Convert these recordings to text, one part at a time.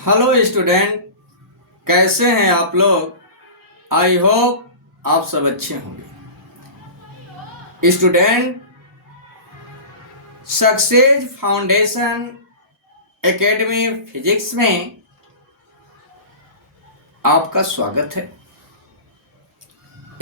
Hello student, कैसे हैं आप लोग। आई होप आप सब अच्छे होंगे। Student, success foundation academy physics में आपका स्वागत है।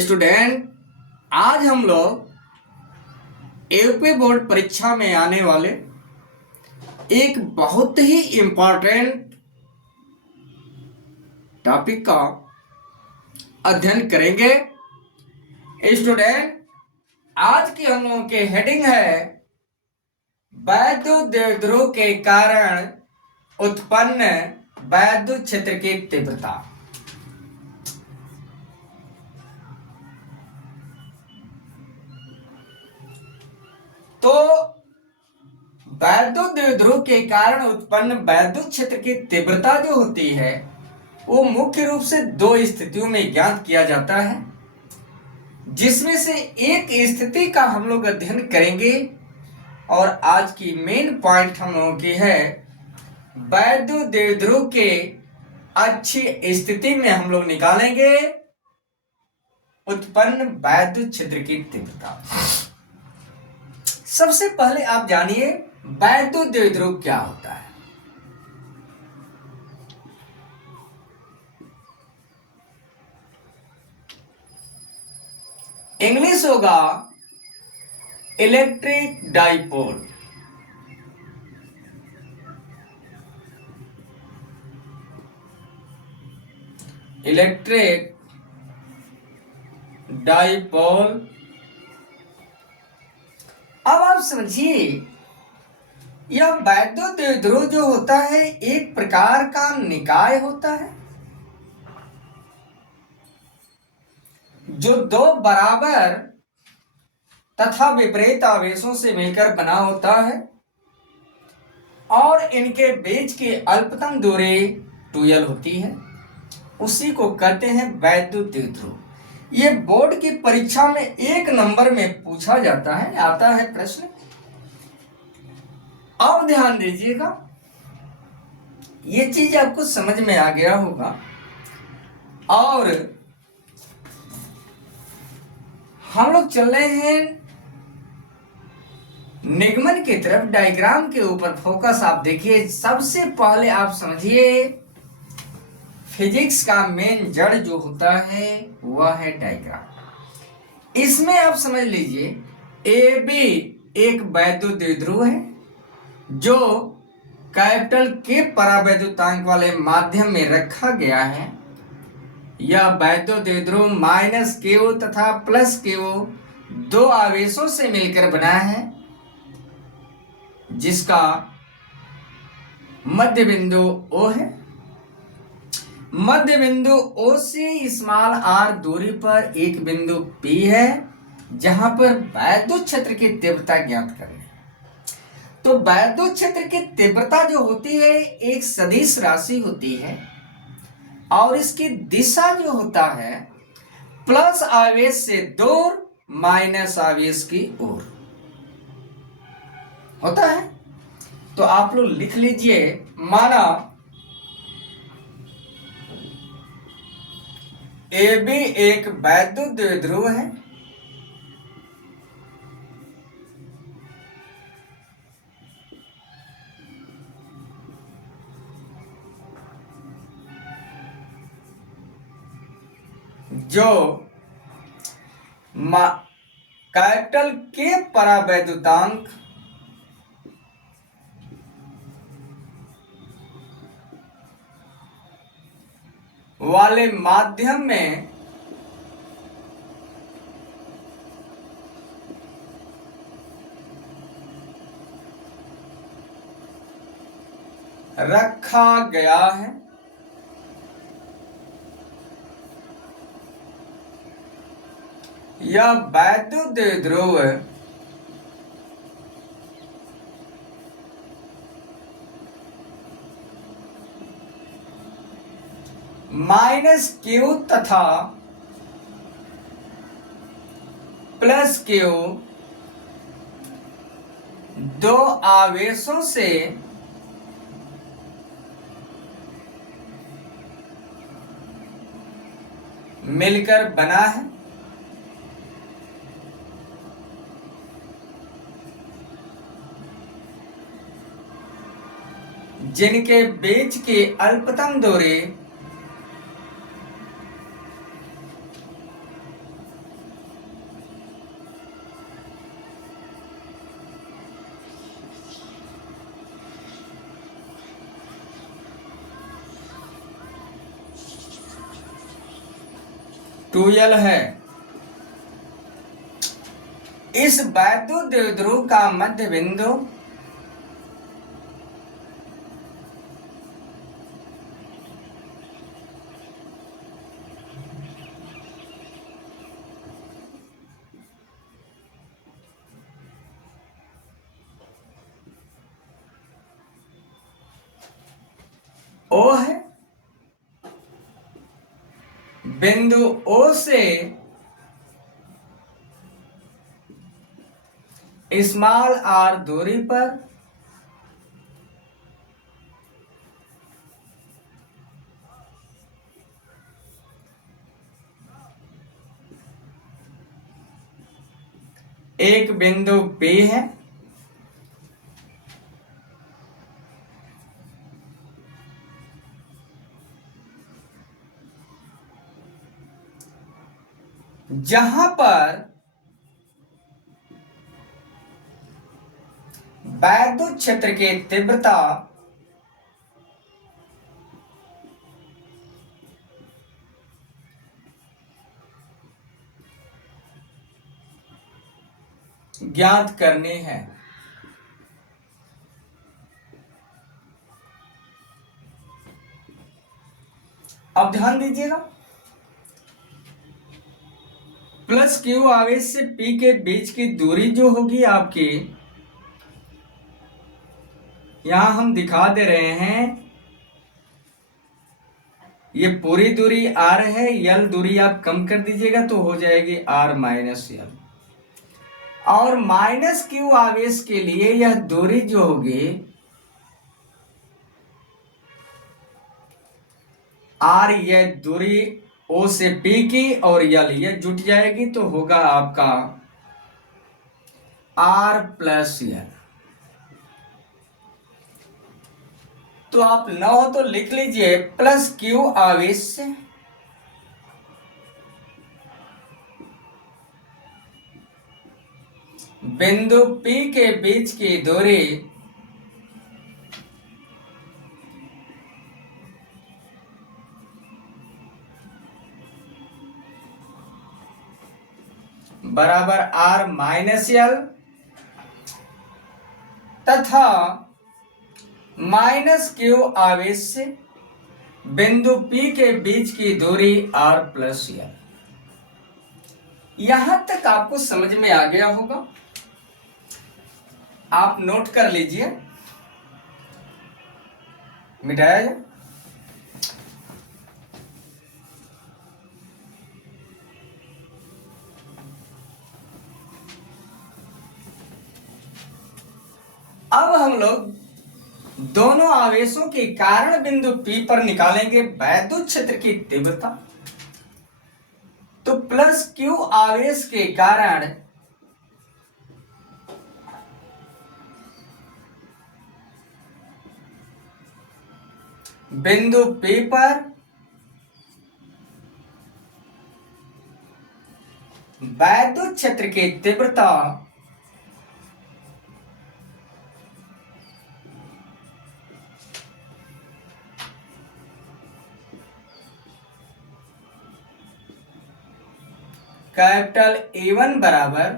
स्टूडेंट, आज हम लोग यूपी बोर्ड परीक्षा में आने वाले एक बहुत ही इम्पोर्टेंट टॉपिक का अध्ययन करेंगे। स्टूडेंट, आज की हम लोगों की हेडिंग है वैद्युत द्विध्रुव के कारण उत्पन्न वैद्युत क्षेत्र की तीव्रता। तो वैद्युत द्विध्रुव के कारण उत्पन्न वैद्युत क्षेत्र की तीव्रता जो होती है वो मुख्य रूप से दो स्थितियों में ज्ञात किया जाता है, जिसमें से एक स्थिति का हम लोग अध्ययन करेंगे। और आज की मेन पॉइंट हम लोगों की है वैद्युत द्विध्रुव के अच्छी स्थिति में हम लोग निकालेंगे उत्पन्न वैद्युत क्षेत्र की तीव्रता। सबसे पहले आप जानिए वैद्युत द्विध्रुव क्या होता है। इंग्लिश होगा इलेक्ट्रिक डाइपोल। Electric dipole. अब आप समझिए, यह वैद्युत द्विध्रुव जो होता है एक प्रकार का निकाय होता है जो दो बराबर तथा विपरीत आवेशों से मिलकर बना होता है और इनके बीच की अल्पतम दूरी 2l होती है। उसी को कहते हैं वैद्युत द्विध्रुव। ये बोर्ड की परीक्षा में 1 नंबर में पूछा जाता है, आता है प्रश्न। अब ध्यान दीजिएगा, ये चीज आपको समझ में आ गया होगा। और हम लोग चल रहे हैं निगमन की तरफ। डायग्राम के ऊपर फोकस आप देखिए। सबसे पहले आप समझिए फिजिक्स का मेन जड़ जो होता है वह है डायग्राम। इसमें आप समझ लीजिए ए बी एक वैद्युत द्विध्रुव है जो कैपिटल के परावैद्युतांक वाले माध्यम में रखा गया है। यह वैद्युत द्विध्रुव -q तथा +q दो आवेशों से मिलकर बना है, जिसका मध्य बिंदु O है। मध्य बिंदु O से स्मॉल r दूरी पर एक बिंदु P है, जहां पर वैद्युत क्षेत्र की तीव्रता ज्ञात करनी है। तो वैद्युत क्षेत्र की तीव्रता जो होती है एक सदिश राशि होती है और इसकी दिशा जो होता है प्लस आवेश से दूर माइनस आवेश की ओर होता है। तो आप लोग लिख लीजिए, माना ए बी एक वैद्युत द्विध्रुव है जो कैपिटल के परावैद्युतांक वाले माध्यम में रखा गया है। यह वैद्युत द्विध्रुव -q तथा +q दो आवेशों से मिलकर बना है, जिनके बीच की अल्पतम दूरी टूयल है। इस वैद्युत द्विध्रुव का मध्य बिंदु O है। बिंदु O से स्मॉल r दूरी पर एक बिंदु P है, जहां पर वैद्युत क्षेत्र की तीव्रता ज्ञात करनी है। अब ध्यान दीजिएगा, प्लस क्यू आवेश से पी के बीच की दूरी जो होगी आपकी, यहां हम दिखा दे रहे हैं, ये पूरी दूरी r है, यल दूरी आप कम कर दीजिएगा तो हो जाएगी r माइनस यल। और माइनस क्यू आवेश के लिए यह दूरी जो होगी r, यह दूरी O से P की और यल यह जुट जाएगी तो होगा आपका r प्लस यल। तो आप न हो तो लिख लीजिए प्लस क्यू आवेश से बिंदु P के बीच की दूरी बराबर r माइनस यल तथा माइनस क्यू आवेश से बिंदु P के बीच की दूरी r प्लस यल। यहां तक आपको समझ में आ गया होगा, आप नोट कर लीजिए, मिटाया जाए। अब हम लोग दोनों आवेशों के कारण बिंदु P पर निकालेंगे वैद्युत क्षेत्र की तीव्रता। तो प्लस क्यू आवेश के कारण बिंदु P पर वैद्युत क्षेत्र की तीव्रता कैपिटल A1 बराबर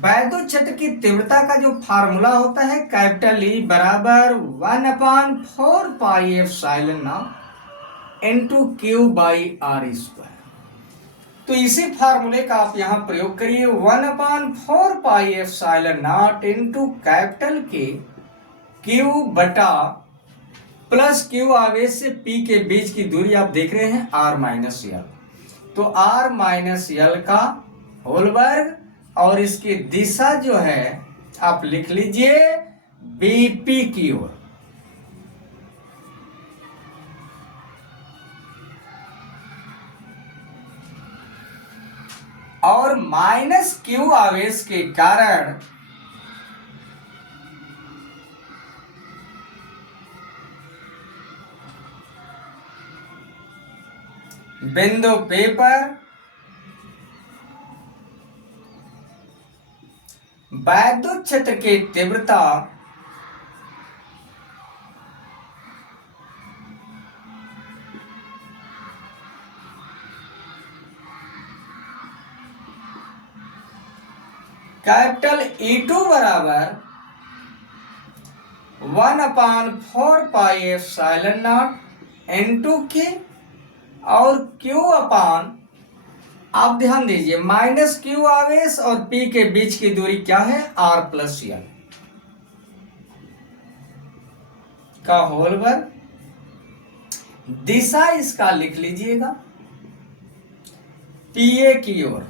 वैद्युत क्षेत्र की तीव्रता का जो फार्मूला होता है कैपिटल E बराबर 1/4 pi epsilon not into Q by R square. तो इसी फार्मूले का आप यहां प्रयोग करिए, 1/4 pi epsilon not into capital K Q बटा प्लस Q आवेश से P के बीच की दूरी आप देख रहे हैं R माइनस यल, तो R माइनस यल का होल वर्ग और इसकी दिशा जो है आप लिख लीजिए BP की ओर। और माइनस क्यू आवेश के कारण बिंदु P पर वैद्युत क्षेत्र की तीव्रता कैपिटल E2 बराबर 1/4 पाई N2 के और Q अपान, आप ध्यान दीजिए माइनस क्यू आवेश और P के बीच की दूरी क्या है, R प्लस L का होल वर्ग। दिशा इसका लिख लीजिएगा PA की ओर।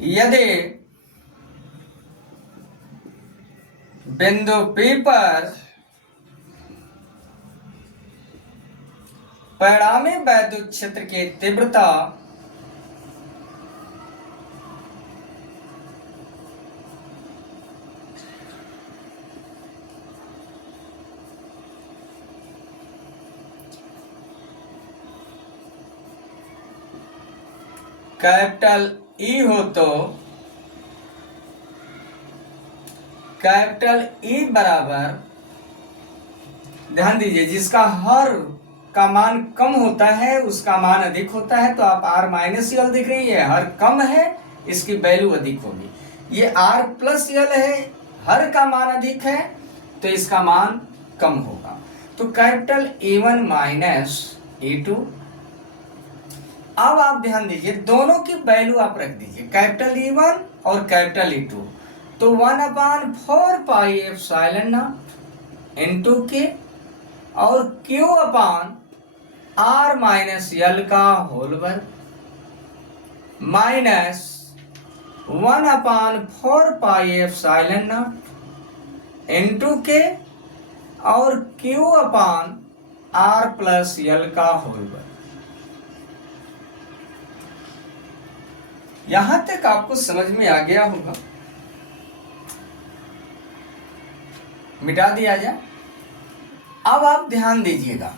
यदि बिंदु P पर परिणामी वैद्युत क्षेत्र की तीव्रता कैपिटल E हो तो कैपिटल E बराबर, ध्यान दीजिए जिसका हर का मान कम होता है उसका मान अधिक होता है, तो आप R माइनस यल दिख रही है, हर कम है इसकी वैल्यू अधिक होगी। ये R प्लस यल है, हर का मान अधिक है तो इसका मान कम होगा। तो कैपिटल E1 माइनस E2। अब आप ध्यान दीजिए दोनों की वैल्यू आप रख दीजिए, कैपिटल E1 और कैपिटल E2, तो 1/4 पाई एप्सिलॉन नॉट N2 के और Q अपान R माइनस L का होल वर्ग minus 1/4 pi epsilon not N2 के और Q अपान R प्लस L का होल वर्ग। यहां तक आपको समझ में आ गया होगा, मिटा दिया जाए। अब आप ध्यान दीजिएगा,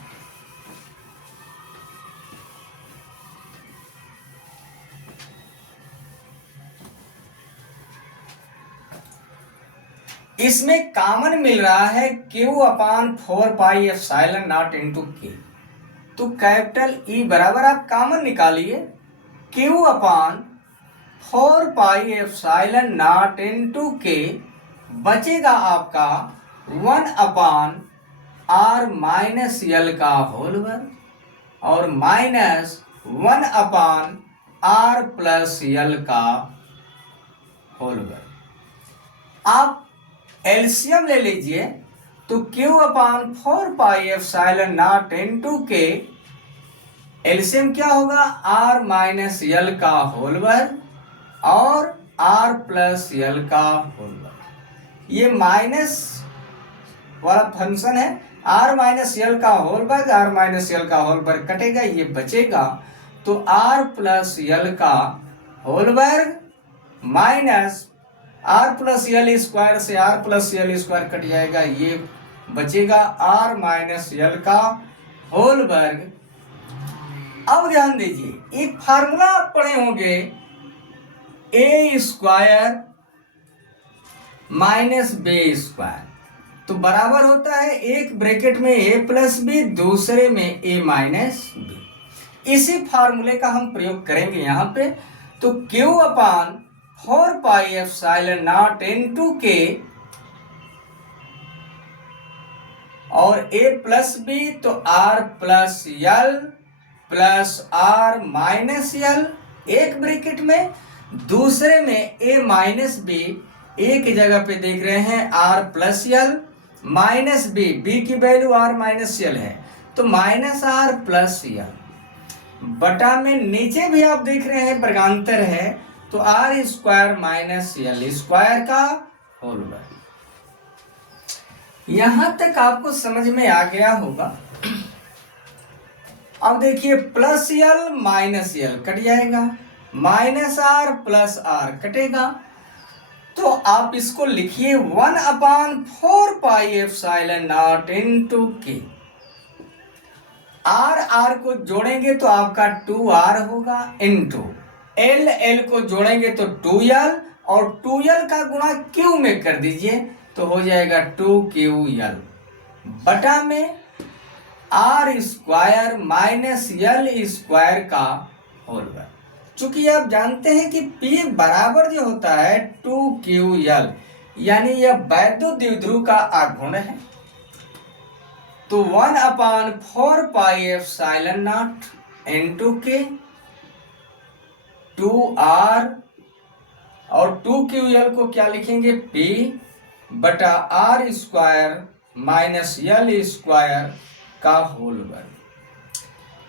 इसमें कॉमन मिल रहा है Q upon 4 pi epsilon not into K, तो कैपिटल E बराबर आप कॉमन निकालिए Q upon 4 pi epsilon not into K, बचेगा आपका 1/R माइनस L का होल वर्ग और माइनस 1/R प्लस L का होल वर्ग। आप एलसीएम ले लीजिए तो Q upon 4 pi epsilon not into K, LCM क्या होगा, R माइनस L का होल वर्ग और R प्लस L का होल वर्ग। ये माइनस वाला फंक्शन है, R माइनस L का होल वर्ग, R माइनस L का होल वर्ग कटेगा, ये बचेगा तो R प्लस L का होल वर्ग minus R plus L square से R plus L square cut जाएगा, ये बचेगा R माइनस L का होल वर्ग। अब ध्यान दीजिए एक फार्मूला आप पढ़े होंगे, A square minus B square, तो बराबर होता है एक ब्रैकेट में A प्लस बी, दूसरे में A माइनस बी। इसी फार्मूले का हम प्रयोग करेंगे यहाँ पे, तो Q upon 4 pi epsilon not into K और A प्लस बी तो R plus L plus R minus L एक ब्रैकेट में, दूसरे में A माइनस बी, एक जगह पे देख रहे हैं R plus L minus B, B की वैल्यू R माइनस L है तो माइनस R प्लस L बटा में नीचे भी आप देख रहे हैं वर्गांतर है तो R square minus L square का होल वर्ग। यहां तक आपको समझ में आ गया होगा। अब देखिए प्लस यल माइनस यल कट जाएगा, माइनस आर प्लस आर कटेगा, तो आप इसको लिखिए 1/4πε0 इंटू के। आर आर को जोड़ेंगे तो आपका 2r होगा, इंटू एल एल को जोड़ेंगे तो 2l, और 2l का गुणा q में कर दीजिए तो हो जाएगा 2ql बटा में R square minus L square का होल वर्ग। चूंकि आप जानते हैं कि P बराबर जो होता है 2ql, यानी यह वैद्युत द्विध्रुव का आघूर्ण है, तो 1/4πε0 इंटू के 2r, और 2ql को क्या लिखेंगे, P बटा R square minus L square का होल वर्ग।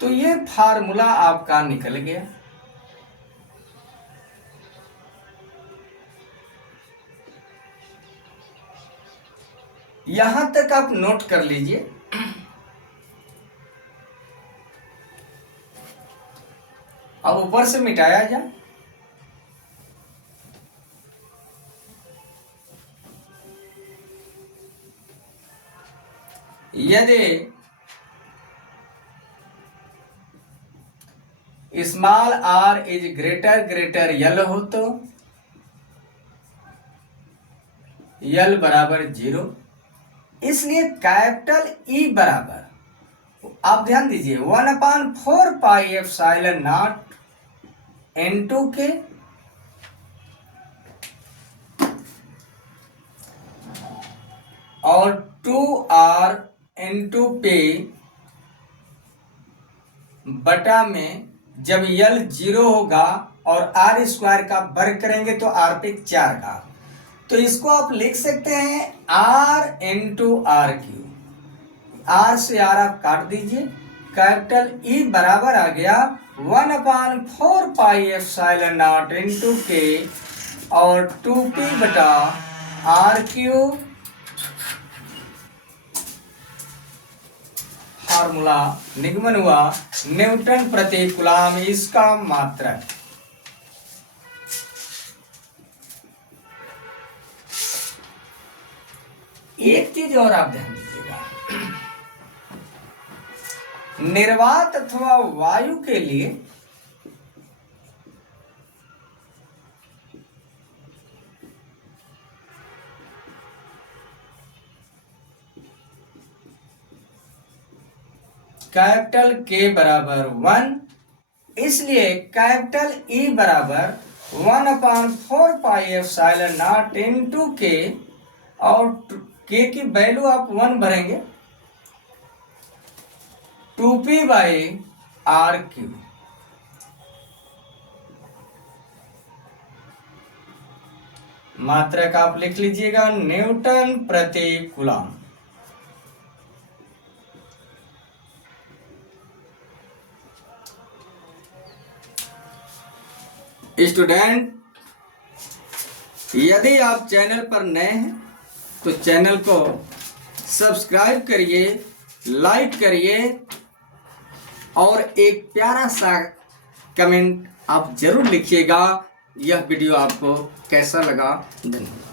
तो ये फार्मूला आपका निकल गया। यहां तक आप नोट कर लीजिए। अब ऊपर से मिटाया जाए। यदि स्मॉल r इज ग्रेटर यल हो तो यल बराबर 0, इसलिए कैपिटल E बराबर, आप ध्यान दीजिए, 1/4πε0 इंटू के और 2r इंटू पे बटा में, जब यल 0 होगा और आर स्क्वायर का वर्ग करेंगे तो आर पे 4 का, तो इसको आप लिख सकते हैं R into R Q. R से आर आप काट दीजिए, कैपिटल E बराबर आ गया 1/4πε0 इंटू के और 2p बटा आर क्यू। फार्मूला निगमन हुआ न्यूटन प्रति कूलम इसका मात्रक। एक चीज और आप ध्यान दीजिएगा, निर्वात अथवा वायु के लिए कैपिटल K बराबर 1, इसलिए कैपिटल E बराबर 1/4πε0 इंटू के, और K की वैल्यू आप 1 भरेंगे, 2p बाई आर क्यू। मात्रक आप लिख लीजिएगा न्यूटन प्रति कूलम। स्टूडेंट, यदि आप चैनल पर नए हैं तो चैनल को सब्सक्राइब करिए, लाइक करिए और एक प्यारा सा कमेंट आप जरूर लिखिएगा। यह वीडियो आपको कैसा लगा। धन्यवाद।